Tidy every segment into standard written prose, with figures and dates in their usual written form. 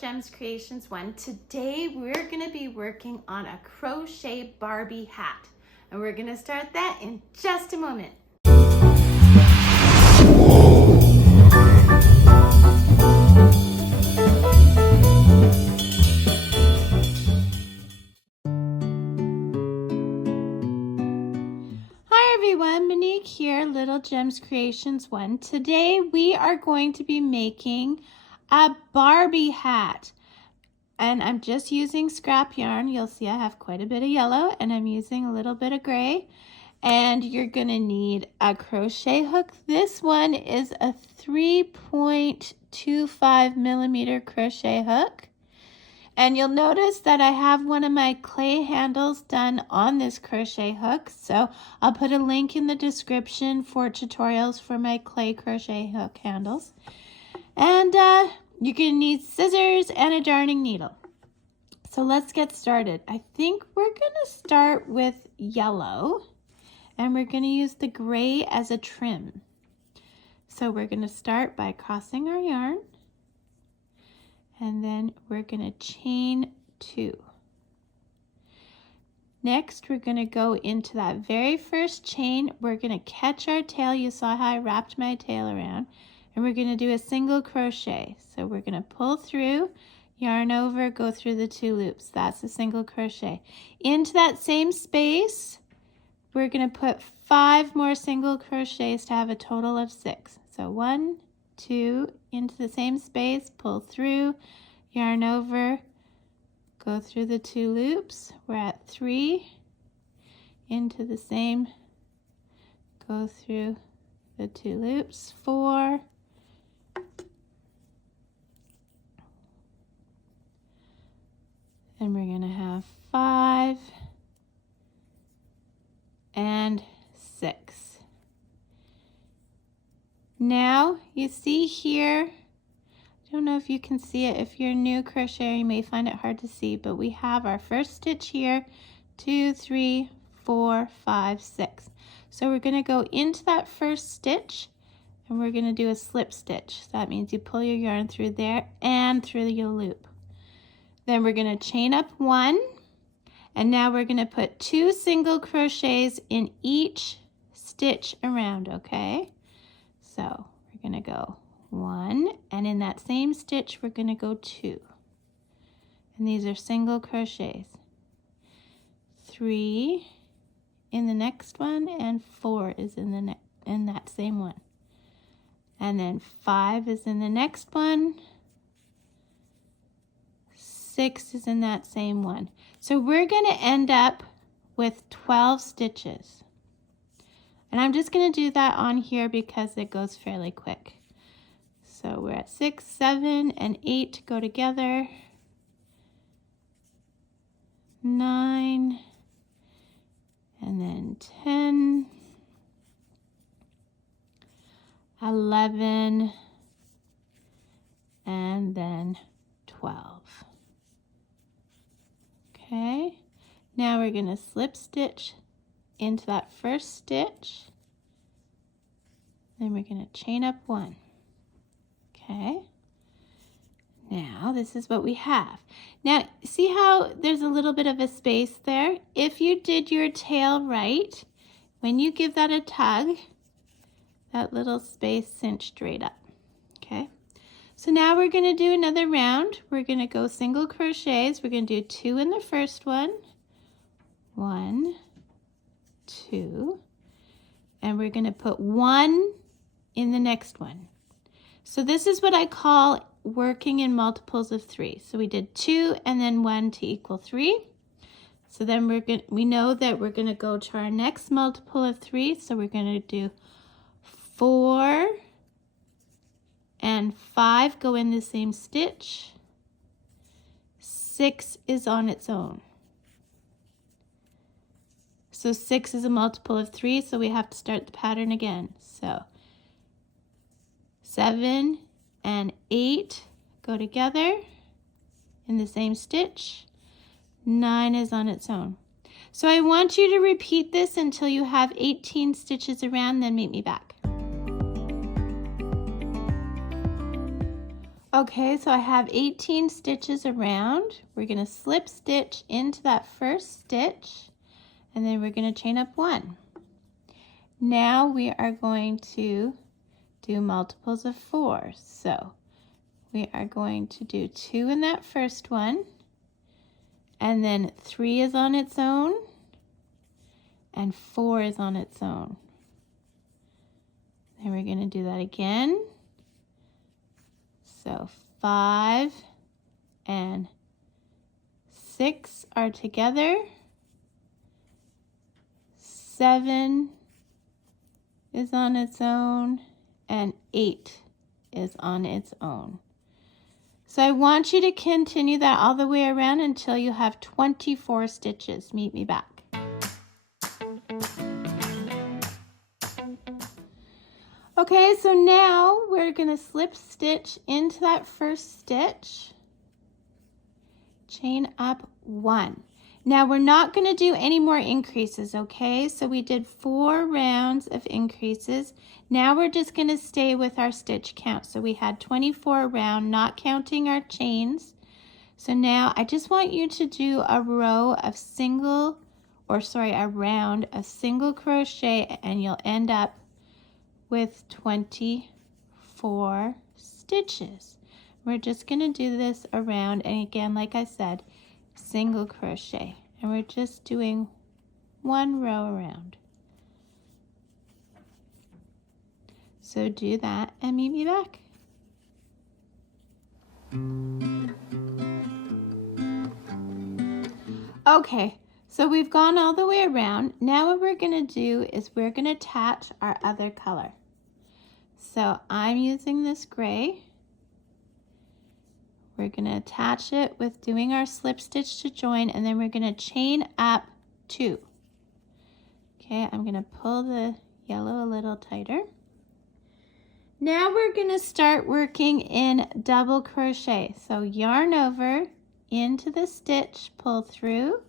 Gems Creations 1. Today we're going to be working on a crochet Barbie hat, and we're going to start that in just a moment. Hi everyone, Monique here, Little Gems Creations 1. Today we are going to be making a Barbie hat. And I'm just using scrap yarn. You'll see I have quite a bit of yellow and I'm using a little bit of gray. And you're going to need a crochet hook. This one is a 3.25 millimeter crochet hook. And you'll notice that I have one of my clay handles done on this crochet hook. So I'll put a link in the description for tutorials for my clay crochet hook handles. And you're going to need scissors and a darning needle. So let's get started. I think we're going to start with yellow and we're going to use the gray as a trim. So we're going to start by crossing our yarn and then we're going to chain 2. Next, we're going to go into that very first chain. We're going to catch our tail. You saw how I wrapped my tail around. And we're going to do a single crochet. So we're going to pull through, yarn over, go through the 2 loops. That's a single crochet. Into that same space, we're going to put 5 more single crochets to have a total of 6. So 1, 2, into the same space, pull through, yarn over, go through the 2 loops. We're at 3, into the same, go through the 2 loops, 4, and we're going to have 5 and 6. Now you see here, I don't know if you can see it. If you're a new crocheter, you may find it hard to see, but we have our first stitch here, 2, 3, 4, 5, 6. So we're going to go into that first stitch and we're going to do a slip stitch. So that means you pull your yarn through there and through your loop. Then we're going to chain up 1, and now we're going to put 2 single crochets in each stitch around, okay? So we're going to go 1, and in that same stitch we're going to go 2. And these are single crochets. 3 in the next one, and 4 is in that same one. And then 5 is in the next one. 6 is in that same one. So we're going to end up with 12 stitches. And I'm just going to do that on here because it goes fairly quick. So we're at 6, 7, and 8 go together. 9, and then 10, 11, and then 12. Okay, now we're going to slip stitch into that first stitch, then we're going to chain up 1. Okay, now this is what we have. Now see how there's a little bit of a space there? If you did your tail right, when you give that a tug, that little space cinched right up. Okay, so now we're going to do another round. We're going to go single crochets. We're going to do 2 in the first one, 1, 2, and we're going to put 1 in the next one. So this is what I call working in multiples of 3. So we did 2 and then 1 to equal 3. So then we know that we're going to go to our next multiple of 3. So we're going to do 4 and 5 go in the same stitch. 6 is on its own. So 6 is a multiple of 3, so we have to start the pattern again. So 7 and 8 go together in the same stitch. 9 is on its own. So I want you to repeat this until you have 18 stitches around, then meet me back. Okay, so I have 18 stitches around. We're going to slip stitch into that first stitch, and then we're going to chain up 1. Now we are going to do multiples of 4. So we are going to do 2 in that first one, and then 3 is on its own, and 4 is on its own. Then we're going to do that again. So 5 and 6 are together. 7 is on its own, and 8 is on its own. So I want you to continue that all the way around until you have 24 stitches. Meet me back. Okay, so now we're going to slip stitch into that first stitch, chain up 1. Now we're not going to do any more increases, okay? So we did 4 rounds of increases. Now we're just going to stay with our stitch count. So we had 24 around, not counting our chains. So now I just want you to do a round of single crochet, and you'll end up with 24 stitches. We're just going to do this around, and again, like I said, single crochet, and we're just doing 1 row around. So do that and meet me back. Okay, so we've gone all the way around. Now what we're going to do is we're going to attach our other color. So I'm using this gray. We're going to attach it with doing our slip stitch to join, and then we're going to chain up 2. Okay, I'm going to pull the yellow a little tighter. Now we're going to start working in double crochet. So yarn over into the stitch, pull through,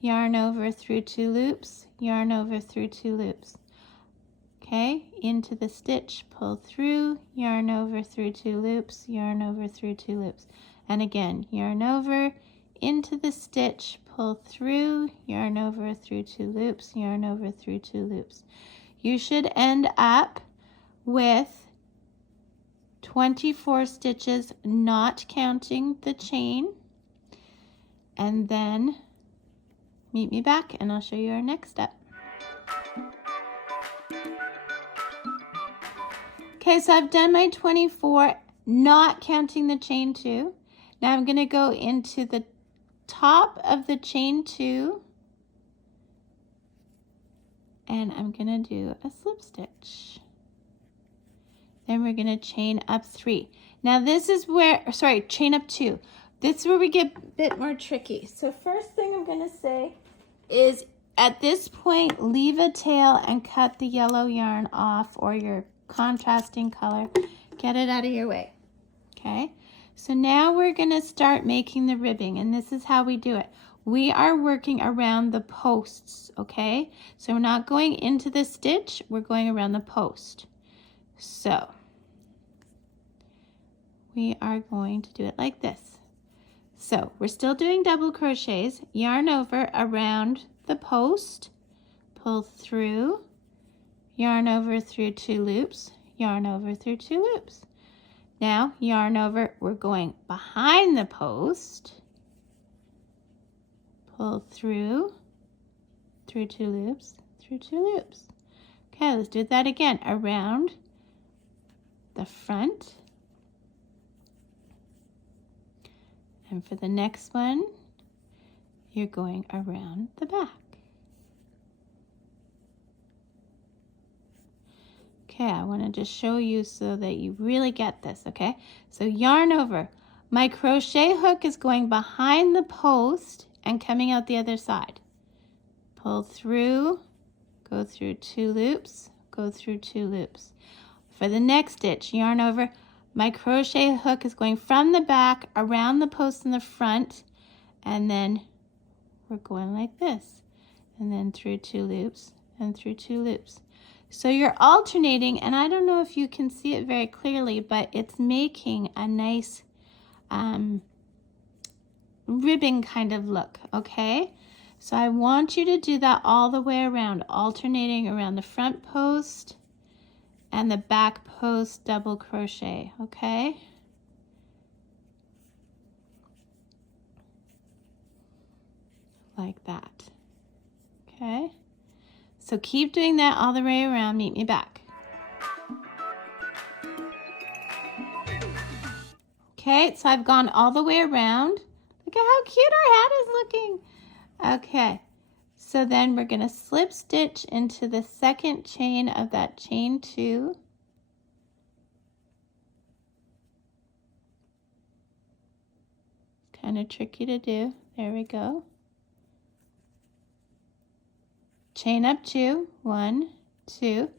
yarn over through 2 loops, yarn over through 2 loops. Okay, into the stitch, pull through, yarn over through 2 loops, yarn over through 2 loops. And again, yarn over into the stitch, pull through, yarn over through 2 loops, yarn over through 2 loops. You should end up with 24 stitches, not counting the chain. And then meet me back and I'll show you our next step. Okay, so I've done my 24, not counting the chain 2. Now I'm going to go into the top of the chain 2, and I'm going to do a slip stitch. Then we're going to chain up 3. Now this is where, chain up 2. This is where we get a bit more tricky. So first thing I'm going to say is at this point, leave a tail and cut the yellow yarn off, or your contrasting color. Get it out of your way. Okay, so now we're going to start making the ribbing, and this is how we do it. We are working around the posts, okay? So we're not going into the stitch, we're going around the post. So we are going to do it like this. So we're still doing double crochets, yarn over around the post, pull through, yarn over through 2 loops, yarn over through 2 loops. Now yarn over, we're going behind the post, pull through 2 loops, through 2 loops. Okay, let's do that again, around the front. And for the next one, you're going around the back. Okay, I want to just show you so that you really get this, okay? So yarn over. My crochet hook is going behind the post and coming out the other side. Pull through, go through 2 loops, go through 2 loops. For the next stitch, yarn over. My crochet hook is going from the back around the post in the front, and then we're going like this, and then through 2 loops and through 2 loops. So you're alternating, and I don't know if you can see it very clearly, but it's making a nice ribbon kind of look, okay? So I want you to do that all the way around, alternating around the front post and the back post double crochet, okay? Like that, okay? So keep doing that all the way around. Meet me back. Okay, so I've gone all the way around. Look at how cute our hat is looking. Okay, so then we're going to slip stitch into the second chain of that chain 2. Kind of tricky to do. There we go. Chain up 2, 1, 2,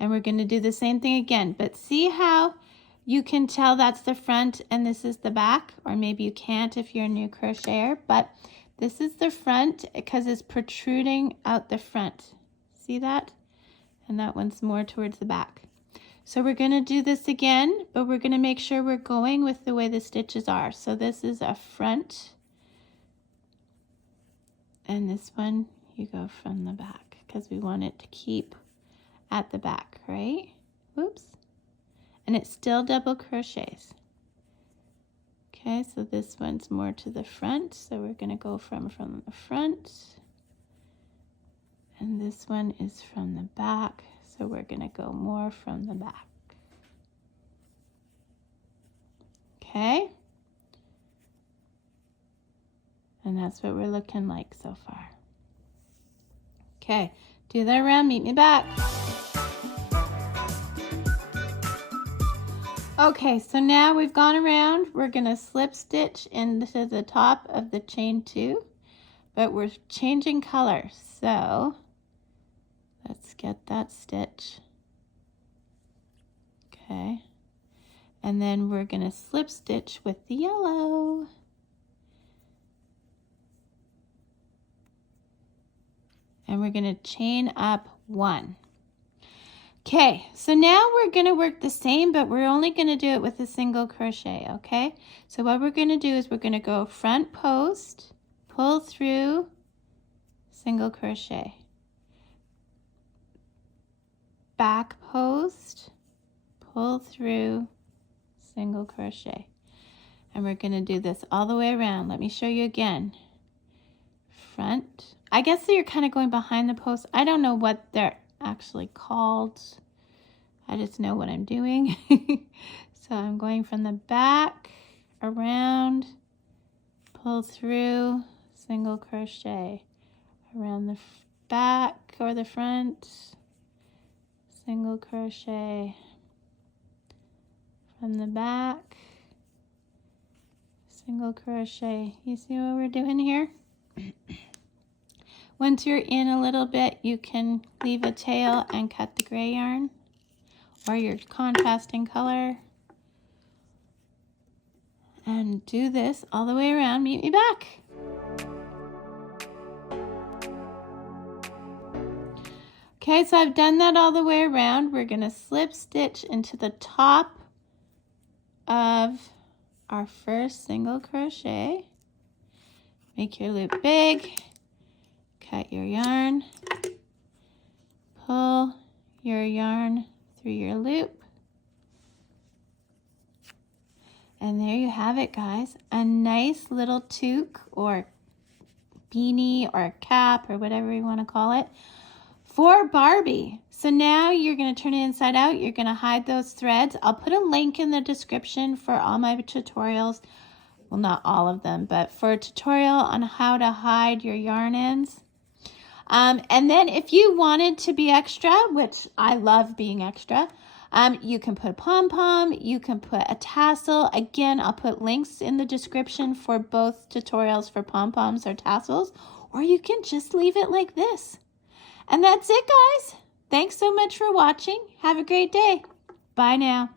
and we're going to do the same thing again. But see how you can tell that's the front and this is the back, or maybe you can't if you're a new crocheter, but this is the front because it's protruding out the front. See that? And that one's more towards the back. So we're going to do this again, but we're going to make sure we're going with the way the stitches are. So this is a front, and this one you go from the back because we want it to keep at the back, right? Whoops. And it's still double crochets. Okay, so this one's more to the front, so we're going to go from the front. And this one is from the back, so we're going to go more from the back. Okay? And that's what we're looking like so far. Okay, do that around, meet me back. Okay, so now we've gone around. We're going to slip stitch into the top of the chain 2, but we're changing color. So let's get that stitch. Okay, and then we're going to slip stitch with the yellow. And we're going to chain up 1. Okay, so now we're going to work the same, but we're only going to do it with a single crochet, okay? So what we're going to do is we're going to go front post, pull through, single crochet. Back post, pull through, single crochet. And we're going to do this all the way around. Let me show you again. Front. I guess you're kind of going behind the post. I don't know what they're actually called. I just know what I'm doing. So I'm going from the back, around, pull through, single crochet. Around the back or the front, single crochet. From the back, single crochet. You see what we're doing here? Once you're in a little bit, you can leave a tail and cut the gray yarn or your contrasting color. And do this all the way around. Meet me back. Okay, so I've done that all the way around. We're going to slip stitch into the top of our first single crochet. Make your loop big. Cut your yarn, pull your yarn through your loop, and there you have it, guys. A nice little toque or beanie or cap or whatever you want to call it for Barbie. So now you're going to turn it inside out. You're going to hide those threads. I'll put a link in the description for all my tutorials. Well, not all of them, but for a tutorial on how to hide your yarn ends. And then if you wanted to be extra, which I love being extra, you can put a pom-pom, you can put a tassel. Again, I'll put links in the description for both tutorials for pom-poms or tassels, or you can just leave it like this. And that's it, guys. Thanks so much for watching. Have a great day. Bye now.